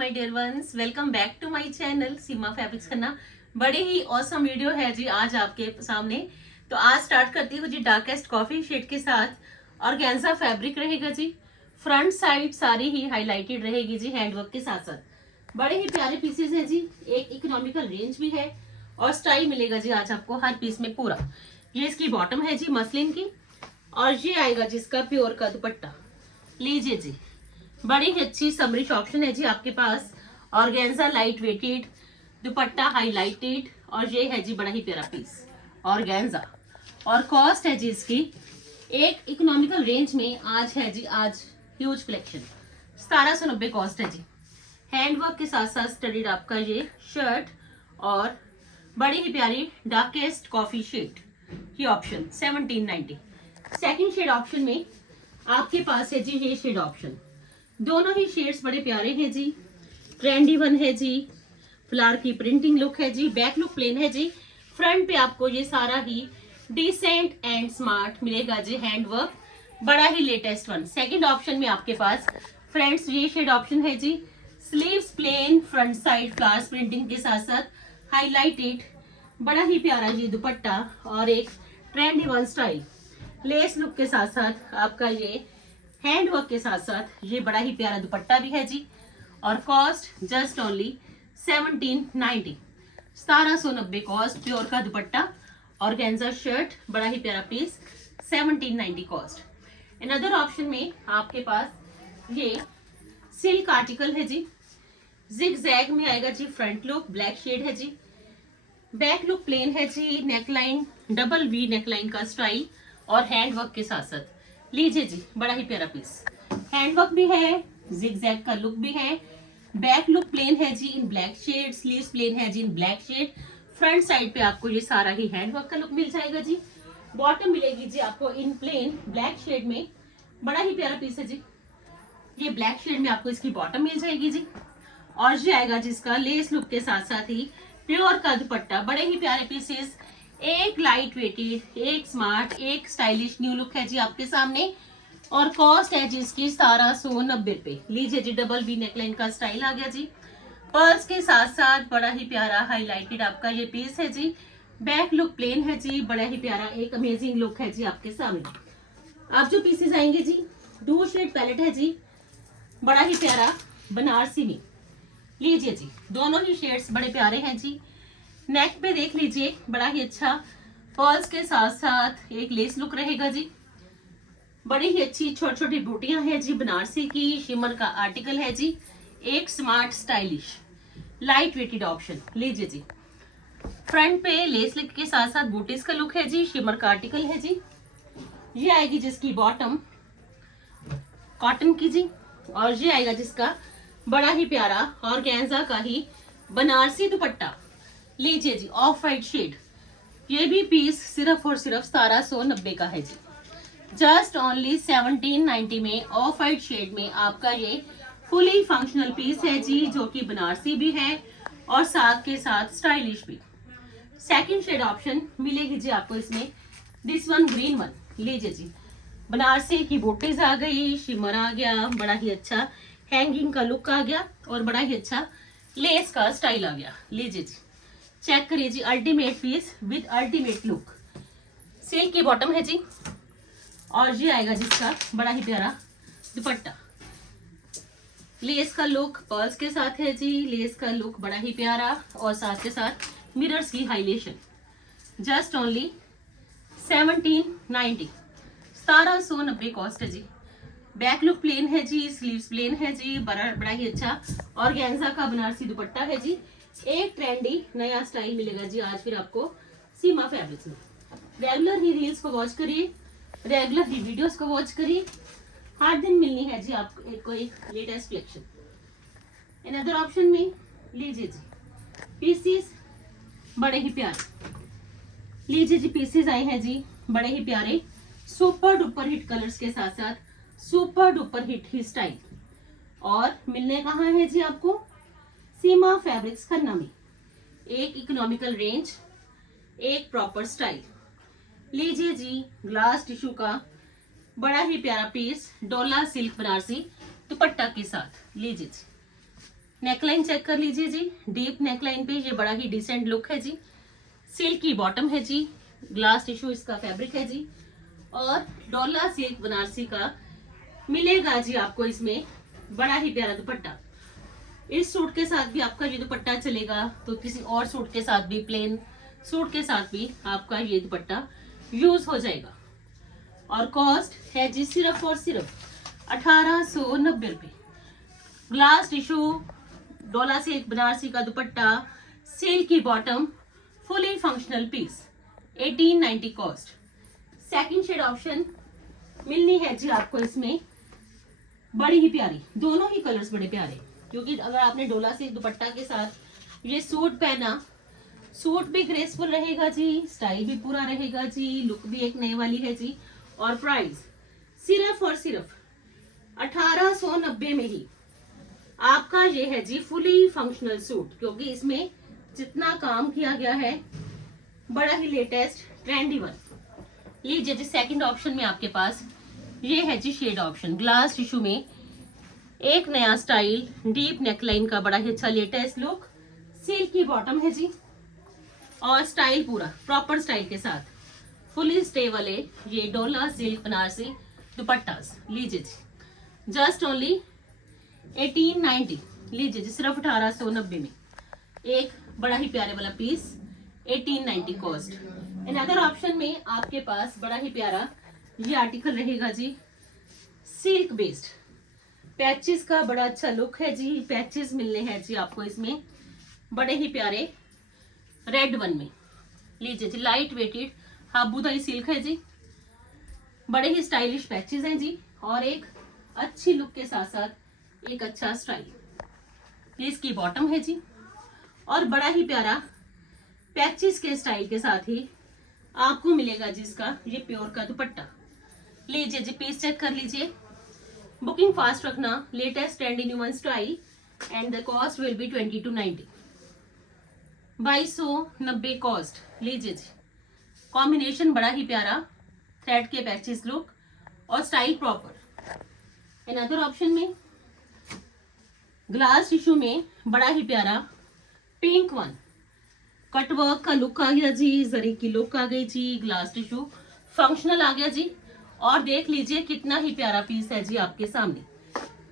My dear ones, welcome back to my channel Seema fabrics Khanna. बड़ी ही awesome video है जी आज आपके सामने। तो आज स्टार्ट करती हूँ जी डार्केस्ट कॉफी शेड के साथ। ऑर्गेन्जा फैब्रिक रहेगा जी। फ्रंट साइड सारी ही हाईलाइटेड रहेगी जी हैंडवर्क के साथ साथ। बड़े ही प्यारे पीसेस हैं जी, एक इकोनॉमिकल रेंज भी है और स्टाइल मिलेगा जी आज आपको हर पीस में पूरा। ये इसकी बॉटम है जी मसलिन की और ये आएगा जिसका प्योर का दुपट्टा। लीजिए जी, बड़ी ही अच्छी समरिश ऑप्शन है जी आपके पास। Organza light weighted, dupatta highlighted और ये है जी बड़ा ही प्यारा पीस ऑर्गेन्जा। और कॉस्ट है जी इसकी एक इकोनॉमिकल रेंज में आज है जी, आज ह्यूज कलेक्शन 1790 कॉस्ट है जी। हैंडवर्क के साथ साथ स्टडीड आपका ये शर्ट और बड़ी ही प्यारी डार्केस्ट कॉफी शेड की ऑप्शन 1790। सेकंड शेड ऑप्शन में आपके पास है जी ये शेड ऑप्शन। दोनों ही शेड्स बड़े प्यारे हैं जी। ट्रेंडी वन है जी, फ्लावर की प्रिंटिंग लुक है जी, बैक लुक प्लेन है जी। फ्रंट पे आपको ये सारा ही डिसेंट एंड स्मार्ट मिलेगा जी हैंडवर्क, बड़ा ही लेटेस्ट वन। सेकंड ऑप्शन में आपके पास फ्रेंड्स ये शेड ऑप्शन है जी। Sleeves plain, front side flowers printing के साथ साथ हाईलाइटेड, बड़ा ही प्यारा जी दुपट्टा और एक trendy one style less look के साथ साथ आपका ये हैंडवर्क के साथ साथ ये बड़ा ही प्यारा दुपट्टा भी है जी। और cost just only 1790, 1790 cost. Pure का दुपट्टा ऑर्गेन्जा शर्ट, बड़ा ही प्यारा पीस 1790 कॉस्ट। अनदर ऑप्शन में आपके पास ये सिल्क आर्टिकल है जी। जिग जैग में आएगा जी। फ्रंट लुक ब्लैक शेड है जी, बैक लुक प्लेन है जी। नेकलाइन डबल वी नेकलाइन का स्टाइल और हैंडवर्क के साथ साथ। लीजिए जी, बड़ा ही प्यारा पीस, हैंडवर्क भी है, जिगजैग का लुक भी है। बैक लुक प्लेन है जी इन ब्लैक शेड, स्लीव्स प्लेन है जी इन ब्लैक शेड। फ्रंट साइड पे आपको ये सारा ही हैंडवर्क का लुक मिल जाएगा जी। बॉटम मिलेगी जी आपको इन प्लेन ब्लैक शेड में, बड़ा ही प्यारा पीस है जी। ये ब्लैक शेड में आपको इसकी बॉटम मिल जाएगी जी। और ये आएगा जिसका लेस लुक के साथ साथ ही प्योर का दुपट्टा। बड़े ही प्यारे पीसेस, एक लाइट वेटेड, एक स्मार्ट, एक स्टाइलिश न्यू लुक है जी आपके सामने। और कॉस्ट है जी इसकी 1790 रुपए। लीजिए जी, डबल वी नेकलाइन का स्टाइल आ गया जी। पर्ल्स के साथ साथ बड़ा ही प्यारा हाईलाइटेड आपका ये पीस है जी। बैक लुक प्लेन है जी, बड़ा ही प्यारा एक अमेजिंग लुक है जी आपके सामने। अब जो पीसेस आएंगे जी, 2 शेड पैलेट है जी, बड़ा ही प्यारा बनारसी में। लीजिए जी, दोनों ही शेड्स बड़े प्यारे हैं जी। नेक पे देख लीजिए, बड़ा ही अच्छा पर्ल्स के साथ साथ एक लेस लुक रहेगा जी। बड़ी ही अच्छी छोटी छोटी बूटियां हैं जी, बनारसी की शिमर का आर्टिकल है जी। एक smart stylish light weighted option. लीजिए जी, फ्रंट पे लेस लिक के साथ साथ बूटीज का लुक है जी, शिमर का आर्टिकल है जी। ये आएगी जिसकी बॉटम कॉटन की जी। और ये आएगा जिसका बड़ा ही प्यारा ऑर्गेन्जा का ही बनारसी दुपट्टा। लीजिए जी, ऑफ वाइट शेड। ये भी पीस सिर्फ और सिर्फ 1790 का है जी। जस्ट ओनली 1790 में ऑफ वाइट शेड में आपका ये फुली फंक्शनल पीस है जी, जो कि बनारसी भी है और साथ के साथ स्टाइलिश भी। सेकंड शेड ऑप्शन मिलेगी जी आपको इसमें, दिस वन ग्रीन वन। लीजिए जी, बनारसी की बूटीज आ गई, शिमर आ गया, बड़ा ही अच्छा हैंगिंग का लुक आ गया और बड़ा ही अच्छा लेस का स्टाइल आ गया। लीजिए जी, चेक करिए जी, ultimate piece with ultimate look. Silk की बॉटम है जी और ये आएगा जिसका बड़ा ही प्यारा दुपट्टा। लेस का लुक पर्ल्स के साथ है जी, लेस का लुक बड़ा ही प्यारा और साथ के साथ मिरर्स की हाइलाइटेशन। जस्ट ओनली 1790, 1790 कॉस्ट है जी। बैक लुक प्लेन है जी, स्लीव्स प्लेन है जी, बड़ा ही अच्छा ऑर्गेन्जा का बनारसी दुपट्टा है जी। एक ट्रेंडी नया स्टाइल मिलेगा जी आज फिर आपको सीमा फैब्रिक्स में। रेगुलर ही रील्स को वॉच करिए, रेगुलर ही वीडियोस को वॉच करिए। हर दिन मिलनी है जी आपको एक कोई लेटेस्ट कलेक्शन। अनदर ऑप्शन में लीजिए जी, पीसेस बड़े ही प्यारे। लीजिए जी, पीसेस आए हैं जी बड़े ही प्यारे सुपर डुपर हिट कलर्स के साथ साथ सुपर डुपर हिट ही स्टाइल। और मिलने कहाँ है जी आपको, सीमा फैब्रिक्स खन्ना में। एक इकोनॉमिकल रेंज, एक प्रॉपर स्टाइल। लीजिए जी, ग्लास टिश्यू का बड़ा ही प्यारा पीस डोला सिल्क बनारसी दुपट्टा के साथ। लीजिए जी, नेकलाइन चेक कर लीजिए जी, डीप नेकलाइन पे ये बड़ा ही डिसेंट लुक है जी। सिल्क की बॉटम है जी, ग्लास टिश्यू इसका फैब्रिक है जी, और डोला सिल्क बनारसी का मिलेगा जी आपको इसमें बड़ा ही प्यारा दुपट्टा। इस सूट के साथ भी आपका ये दुपट्टा चलेगा, तो किसी और सूट के साथ भी, प्लेन सूट के साथ भी आपका ये दुपट्टा यूज हो जाएगा। और कॉस्ट है जी सिर्फ और सिर्फ 1890 रुपये। Glass tissue, Dola silk Banarasi का दुपट्टा, सिल्क की bottom, fully functional piece, 1890 cost. Second shade option मिलनी है जी आपको इसमें बड़ी ही प्यारी, दोनों ही कलर्स बड़े प्यारे, क्योंकि अगर आपने डोला सिल्क दुपट्टा के साथ ये सूट पहना, सूट भी ग्रेसफुल रहेगा जी, स्टाइल भी पूरा रहेगा जी, लुक भी एक नए वाली है जी। और प्राइस सिर्फ और सिर्फ 1890 में ही आपका ये है जी फुली फंक्शनल सूट, क्योंकि इसमें जितना काम किया गया है बड़ा ही लेटेस्ट ट्रेंडी वन। लीजिए जी, सेकंड ऑप्शन में आपके पास ये है जी शेड ऑप्शन, ग्लास टिश्यू में एक नया स्टाइल, डीप नेकलाइन का बड़ा ही अच्छा लेटेस्ट लुक, सिल्क की बॉटम है जी, और स्टाइल पूरा प्रॉपर स्टाइल के साथ फुली स्टे वाले ये डोला सिल्क बनारसी दुपट्टास। लीजिए जी, जस्ट ओनली 1890। लीजिए जी, सिर्फ 1890 में एक बड़ा ही प्यारे वाला पीस, 1890 कॉस्ट। अनदर ऑप्शन में आपके पास बड़ा ही प्यारा ये आर्टिकल रहेगा जी, सिल्क बेस्ड, पैचेस का बड़ा अच्छा लुक है जी, पैचेस मिलने हैं जी आपको इसमें बड़े ही प्यारे रेड वन में। लीजिए जी, लाइट वेटेड हाबूदाई सिल्क है जी, बड़े ही स्टाइलिश पैचेस हैं जी, और एक अच्छी लुक के साथ साथ एक अच्छा स्टाइल। इसकी बॉटम है जी, और बड़ा ही प्यारा पैचेस के स्टाइल के साथ ही आपको मिलेगा जी इसका ये प्योर का दुपट्टा। लीजिए जी, पीस चेक कर लीजिए, बुकिंग फास्ट रखना, latest trendy new one style, and the cost will be 20 to 90, 2290 cost. लीजिए जी, कॉम्बिनेशन बड़ा ही प्यारा, थ्रेड के पैचेस लुक और स्टाइल प्रॉपर। अनदर ऑप्शन में ग्लास टिश्यू में बड़ा ही प्यारा पिंक वन, कटवर्क का लुक आ गया जी, जरी की लुक आ गई जी, ग्लास टिश्यू फंक्शनल आ गया जी, और देख लीजिए कितना ही प्यारा पीस है जी आपके सामने,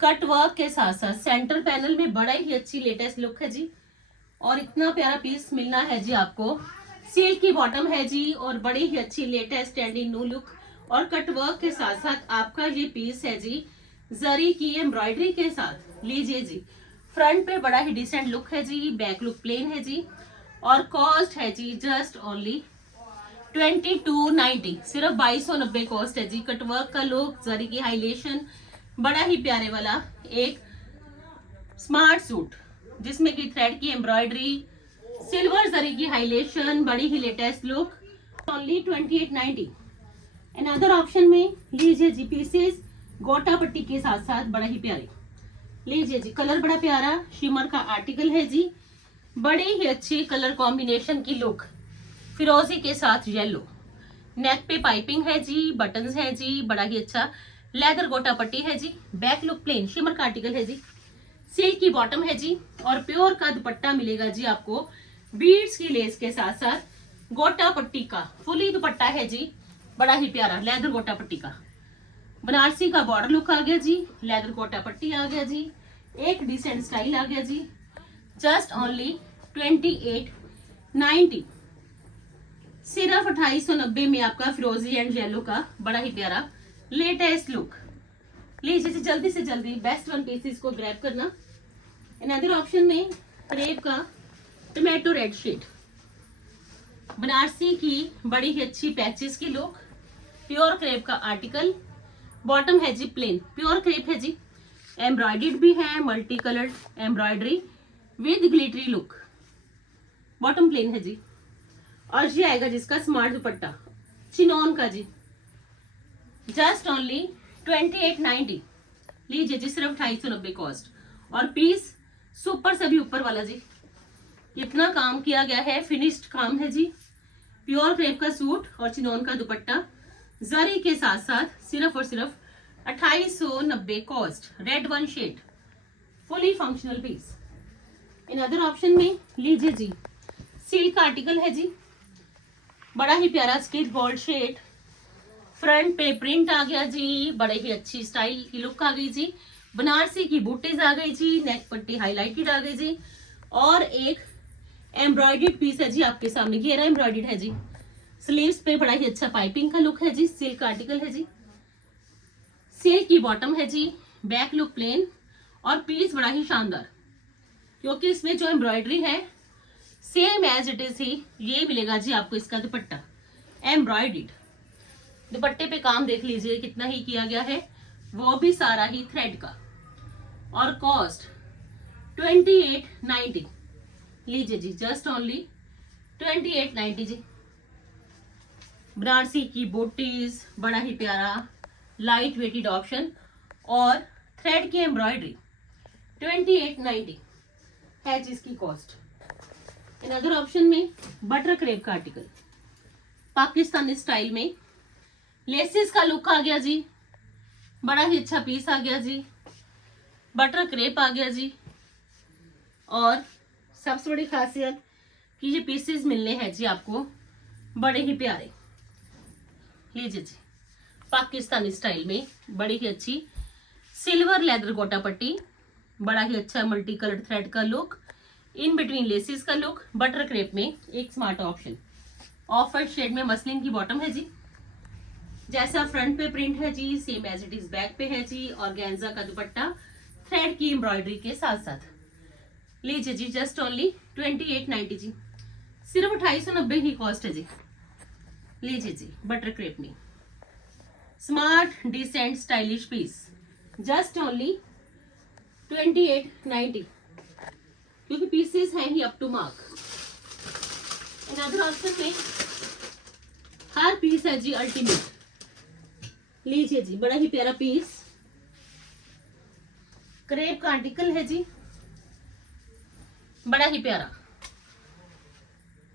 कटवर्क के साथ साथ सेंटर पैनल में बड़ा ही अच्छी लेटेस्ट लुक है जी, और इतना प्यारा पीस मिलना है जी आपको। सिल्क की बॉटम है जी, और बड़ी ही अच्छी लेटेस्ट ट्रेंडी न्यू लुक, और कटवर्क के साथ साथ आपका ये पीस है जी जरी की एम्ब्रॉयडरी के साथ। लीजिए जी, फ्रंट पे बड़ा ही डिसेंट लुक है जी, बैक लुक प्लेन है जी, और कॉस्ट है जी जस्ट ओनली 2290, सिर्फ 2290 कॉस्ट है जी। कटवर्क का लुक, जरी की हाईलाइटेशन, बड़ा ही प्यारे वाला एक स्मार्ट सूट जिसमें कि थ्रेड की एम्ब्रॉयडरी, सिल्वर जरी की हाईलाइटेशन, बड़ी ही latest look, only 2890। Another option में लीजिए जी, पीसेस गोटा पट्टी के साथ साथ बड़ा ही प्यारे। लीजिए जी, कलर बड़ा प्यारा शिमर का आर्टिकल है जी, बड़ी ही अच्छी कलर कॉम्बिनेशन की लुक, फिरोजी के साथ येलो, नेक पे पाइपिंग है जी, बटन्स है जी, बड़ा ही अच्छा लेदर गोटा पट्टी है जी, बैक लुक प्लेन शिमर का आर्टिकल है जी, सिल्क की बॉटम है जी, और प्योर का दुपट्टा मिलेगा जी आपको बीड्स की लेस के साथ साथ गोटा पट्टी का फुली दुपट्टा है जी, बड़ा ही प्यारा लेदर गोटा पट्टी का, बनारसी का बॉर्डर लुक आ गया जी, लेदर गोटा पट्टी आ गया जी, एक डिसेंट स्टाइल आ गया जी, जस्ट ओनली 2890, सिर्फ 2890 में आपका फिरोजी एंड येलो का बड़ा ही प्यारा लेटेस्ट लुक। लीजिए जी, जल्दी से जल्दी बेस्ट वन पीसेस को ग्रैब करना। अनदर ऑप्शन में क्रेप का टोमेटो रेड शेड, बनारसी की बड़ी ही अच्छी पैचेस की लुक, प्योर क्रेप का आर्टिकल, बॉटम है जी प्लेन, प्योर क्रेप है जी, एम्ब्रॉयडर्ड भी है, multi coloured embroidery with glittery look, bottom plane है जी, और ये आएगा जिसका स्मार्ट दुपट्टा चिनॉन का जी, जस्ट ओनली 2890। लीजिए जी, सिर्फ 250 कॉस्ट, और पीस सुपर से भी ऊपर वाला जी, इतना काम किया गया है, फिनिश्ड काम है जी, प्योर क्रेप का सूट और चिनॉन का दुपट्टा जरी के साथ साथ सिर्फ और सिर्फ 2890 cost, red one shade, fully functional piece. इन अदर ऑप्शन में लीजिए जी, सिल्क आर्टिकल है जी, बड़ा ही प्यारा स्किन गोल्ड शेड, फ्रंट पे प्रिंट आ गया जी, बड़े ही अच्छी स्टाइल की लुक आ गई जी, बनारसी की बूटीज आ गई जी, नेक पट्टी हाईलाइटेड आ गई जी, और एक एम्ब्रॉयडर्ड पीस है जी आपके सामने, घेरा एम्ब्रॉयडर्ड है जी, स्लीव्स पे बड़ा ही अच्छा पाइपिंग का लुक है जी, सिल्क आर्टिकल है जी, सिल्क की बॉटम है जी, बैक लुक प्लेन और पीस बड़ा ही शानदार, क्योंकि इसमें जो एम्ब्रॉयडरी है सेम एज इट इज ही ये मिलेगा जी आपको। इसका दुपट्टा एम्ब्रॉयडर्ड, दुपट्टे पे काम देख लीजिए कितना ही किया गया है, वो भी सारा ही थ्रेड का, और कॉस्ट 2890। लीजिए जी, जस्ट ओनली 2890 जी। बनारसी की बूटीज, बड़ा ही प्यारा लाइट वेटेड ऑप्शन और थ्रेड की एम्ब्रॉयडरी, 2890 है जिसकी कॉस्ट। इन अदर ऑप्शन में बटर क्रेप का आर्टिकल, पाकिस्तानी स्टाइल में, लेसेस का लुक आ गया जी, बड़ा ही अच्छा पीस आ गया जी, बटर क्रेप आ गया जी, और सबसे बड़ी खासियत कि ये पीसेस मिलने हैं जी आपको बड़े ही प्यारे। लीजिए जी, पाकिस्तानी स्टाइल में बड़ी ही अच्छी सिल्वर लेदर गोटा पट्टी, बड़ा ही अच्छा मल्टी कलर थ्रेड का लुक, इन बिटवीन लेसेस का लुक, बटर क्रेप में एक smart option, off white shade में मसलिन की बॉटम है जी, जैसा फ्रंट पे प्रिंट है जी same as it is back पे है जी, और ऑर्गेन्जा का दुपट्टा थ्रेड की एम्ब्रॉयडरी के साथ साथ। लीजिए जी, जस्ट ओनली 2890 जी, सिर्फ 2890 ही कॉस्ट है जी। लीजिए जी, बटर क्रेप में smart decent stylish piece, just only 2890, क्योंकि पीसेस हैं ही up to mark. In other option में हर पीस है जी अल्टीमेट। लीजिए जी, बड़ा ही प्यारा पीस, क्रेप का आर्टिकल है जी, बड़ा ही प्यारा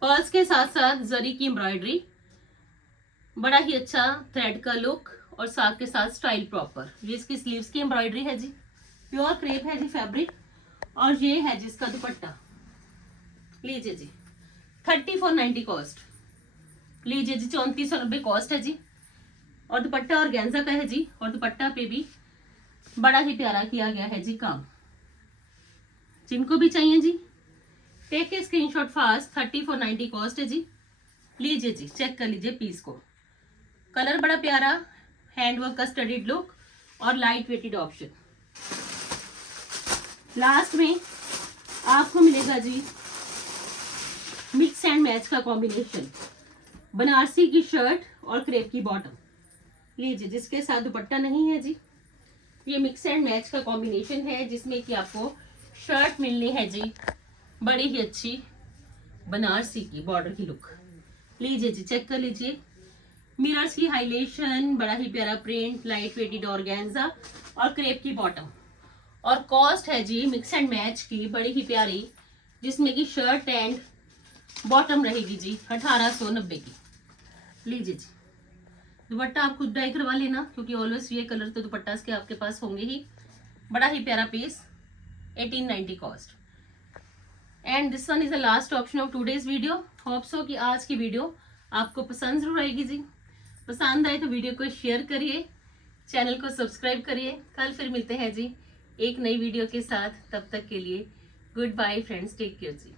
पर्ल्स के साथ साथ जरी की एम्ब्रॉयडरी, बड़ा ही अच्छा थ्रेड का लुक और साथ के साथ स्टाइल प्रॉपर। ये इसकी स्लीव्स की एम्ब्रॉयडरी है जी, प्योर क्रेप है जी फैब्रिक, और ये है जिसका दुपट्टा। लीजिए जी, 3490 कॉस्ट। लीजिए जी, 3490 कॉस्ट है जी, और दुपट्टा ऑर्गेन्जा का है जी, और दुपट्टा पे भी बड़ा ही प्यारा किया गया है जी काम। जिनको भी चाहिए जी take a screenshot fast, 3490 cost है जी। लीजिए जी, चेक कर लीजिए पीस को, कलर बड़ा प्यारा, हैंडवर्क का स्टडीड लुक और लाइट वेटेड ऑप्शन। लास्ट में आपको मिलेगा जी मिक्स एंड मैच का कॉम्बिनेशन, बनारसी की शर्ट और क्रेप की बॉटम। लीजिए, जिसके साथ दुपट्टा नहीं है जी, ये मिक्स एंड मैच का कॉम्बिनेशन है, जिसमें कि आपको शर्ट मिलनी है जी बड़ी ही अच्छी बनारसी की बॉर्डर की लुक। लीजिए जी, चेक कर लीजिए, मिरर्स की हाइलाइटेशन, बड़ा ही प्यारा प्रिंट, लाइट वेटेड ऑर्गेन्जा और क्रेप की बॉटम, और कॉस्ट है जी मिक्स एंड मैच की बड़ी ही प्यारी, जिसमें कि शर्ट एंड बॉटम रहेगी जी 1890 की। लीजिए जी, दुपट्टा आप खुद डाई करवा लेना, क्योंकि ऑलवेज ये कलर तो दुपट्टा के आपके पास होंगे ही। बड़ा ही प्यारा piece, 1890 cost. And this one is the last option of today's video. Hope so कि आज की वीडियो आपको पसंद जरूर आएगी जी। पसंद आए तो वीडियो को शेयर करिए, चैनल को सब्सक्राइब करिए। कल फिर मिलते हैं जी एक नई वीडियो के साथ, तब तक के लिए good bye friends, take care जी।